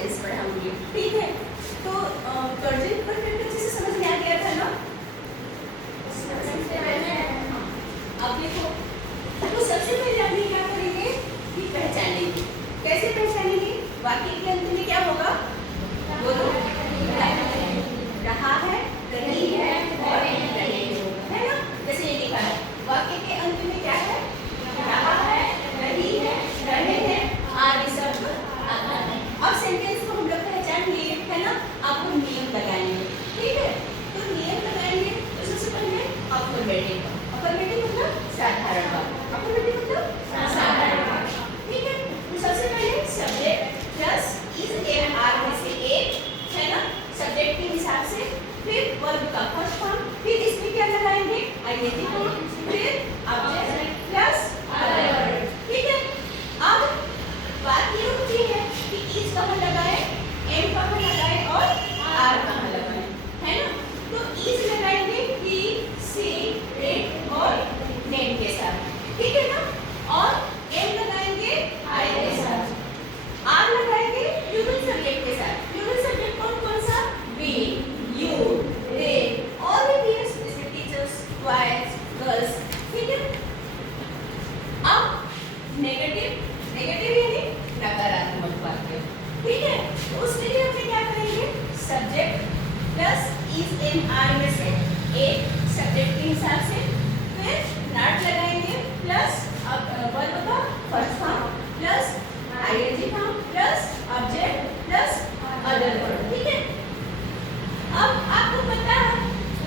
Tense पढ़ाऊंगी, ठीक है। तो प्रेजेंट परफेक्ट अच्छे से समझ में आ गया था ना? अब देखो, तो सबसे पहले हम क्या करेंगे कि पहचानेंगे। कैसे पहचानेंगे? वाक्य के अंत में क्या होगा? बोलो। रहा है, रही है और रहेंगे, है ना? जैसे ये लिखा है, वाक्य के अंत में क्या है? रहा है, रही है, रहे हैं, आदि शब्द आता है। अब सेंटेंस को हम लोग पहचान लिए, है ना? अब हम नियम लगाएंगे, ठीक है। तो नियम लगाएंगे तो सबसे पहले अफर्मेटिव। अफर्मेटिव मतलब साधारण वाक्य। अफर्मेटिव मतलब साधारण वाक्य, ठीक है। तो सबसे पहले subject plus is and are में से एक, है ना? सब्जेक्ट के हिसाब से, फिर वर्ब का फर्स्ट फॉर्म, फिर इसमें क्या लगाएंगे? आईएनजी फॉर्म, फिर ऑब्जेक्ट प्लस अदर वर्ड, ठीक है। अब बात ये होती है कि इज कहाँ लगाए, एम कहाँ लगाए और आर कहाँ लगाए, है ना? तो इज लगाएंगे ही, सी, इट और नेम के साथ, ठीक है ना? और एम लगाएंगे आई के साथ, आर लगाएंगे ह्यूमन सब्जेक्ट के साथ। ह्यूमन सब्जेक्ट कौन कौन सा? वी, यू, दे और भी पीएस जैसे टीचर्स, बॉयज, गर्ल्स, ठीक है। अब नेगेटिव, नेगेटिव यानी नकारात्मक वाक्य, ठीक है। तो उसके लिए हम क्या करेंगे? Subject plus is and are में से एक, सब्जेक्ट के हिसाब से, फिर नॉट लगाएंगे प्लस वर्ब का first form plus ING form plus object plus other word, ठीक है। अब आपको पता है,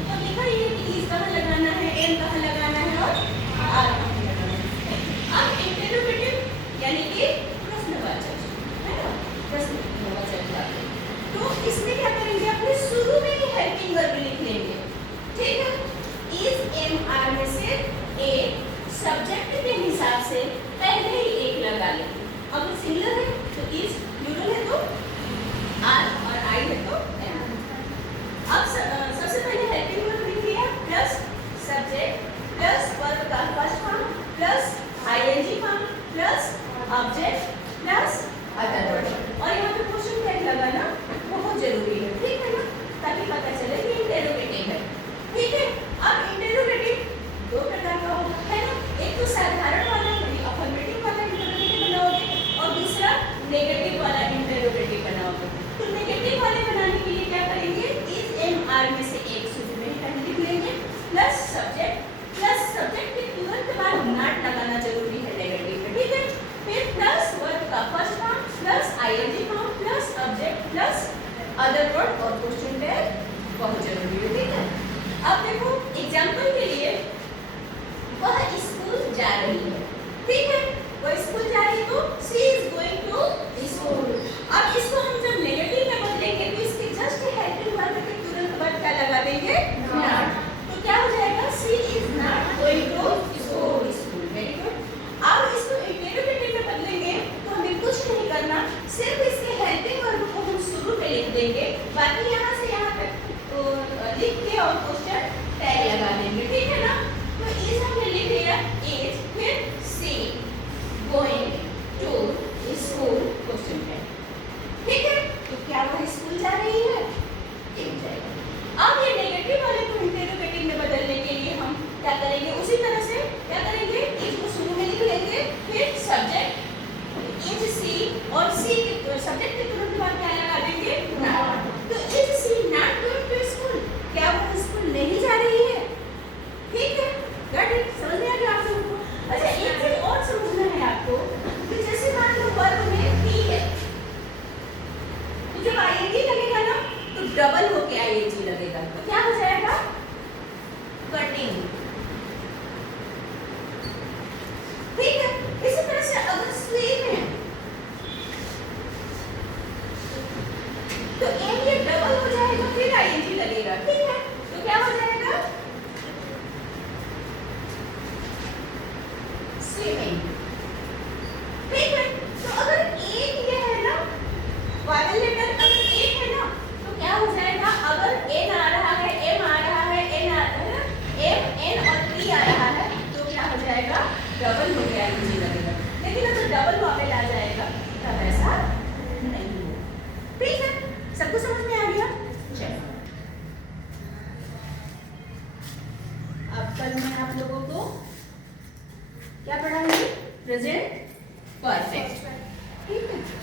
तो लिखा ये कि इज कहाँ लगाना है, एम कहाँ लगाना है और आर कहाँ लगाना है। अब इंटरोगेटिव यानी कि प्रश्नवाचक, है ना? प्रश्नवाचक वाक्य। तो इसमें क्या करेंगे? अपने शुरू में ही हेल्पिंग वर्ब लिख लेंगे, ठीक है। इज एम आर में से एक, सब्जेक्ट के हिसाब से पहले ही एक लगा लेंगे। अगर सिंगुलर है तो इज, प्लूरल है तो आर और आई है तो एम। अब सबसे पहले हेल्पिंग वर्ब लिख लिया प्लस सब्जेक्ट प्लस वर्ब का first form plus ING form plus object plus other word, और यहाँ पे क्वेश्चन टैग लगाना बहुत जरूरी है, ठीक है ना? ताकि पता चले कि इंटरोगेटिव है, ठीक है। अब इंटरोगेटिव दो प्रकार का है ना? एक तो साधारण वाला यानी अफर्मेटिव वाला इंटरोगेटिव बनाओगे और दूसरा नेगेटिव वाला इंटरोगेटिव बनाओगे। तो नेगेटिव वाले बनाने के लिए क्या करेंगे? इज एम आर में से एक शुरू में ही लिख लेंगे प्लस सब्जेक्ट के तुरंत बाद नॉट लगाना जरूरी है नेगेटिव में, ठीक है। फिर प्लस वर्ब का first form plus ING form plus object plus other word और क्वेश्चन टैग बहुत जरूरी है, ठीक है। अब देखो एग्जांपल के लिए, वह स्कूल जा रही है, ठीक है। वह स्कूल जा रही है तो she is going to school. अब इसको हम जब नेगेटिव में बदलेंगे तो इसके जस्ट हेल्पिंग वर्ब के तुरंत बाद क्या लगा देंगे? नॉट। तो क्या हो जाएगा? She is not going to school. Very good. अब इसको इंटरोगेटिव में बदलेंगे तो हमें कुछ नहीं करना, सिर्फ इसके हेल्पिंग वर्ब को हम शुरू में लिख देंगे, बाकी यहाँ से यहाँ तक तो लिख के और क्वेश्चन टैग लगा देंगे, ठीक है ना? तो इज हमने लिख लिया इज, फिर she going to school question tag, ठीक है। तो क्या वो स्कूल जा रही है? एक जाएगा। अब ये नेगेटिव वाले को इंटरोगेटिव में बदलने के लिए हम क्या करेंगे? उसी तरह से क्या करेंगे? इज को शुरू में लिख लेंगे, फिर सब्जेक्ट इज सी और सी के सब्जेक्ट के तुरंत बाद क्या लगा देंगे? नॉट। तो is she not going to school, क्या वो स्कूल नहीं जा रही है, ठीक है। Got it? समझ में आ गया आप सबको? अच्छा, एक चीज और समझना है आपको कि जैसे मान लो वर्ब में टी है, तो जब आईएनजी लगेगा ना तो डबल होके आईएनजी लगेगा, तो क्या हो जाएगा? कटिंग, ठीक है। इसी तरह से अगर स्विम है तो एम ये डबल हो जाएगा, फिर आईएनजी लगेगा, ठीक है। तो क्या हो जाएगा? स्विमिंग, ठीक है। तो अगर एक ये है ना, वावल लेटर अगर एक है ना तो क्या हो जाएगा? अगर एन आ रहा है, एम आ रहा है, एन आ रहा है, एम एन और टी आ रहा है तो क्या हो जाएगा? डबल हो गया, आईएनजी लगेगा। लेकिन अगर डबल वावल आ जाएगा तब ऐसा नहीं हो, हम लोगों को क्या पढ़ाएंगे? Present perfect. ठीक है।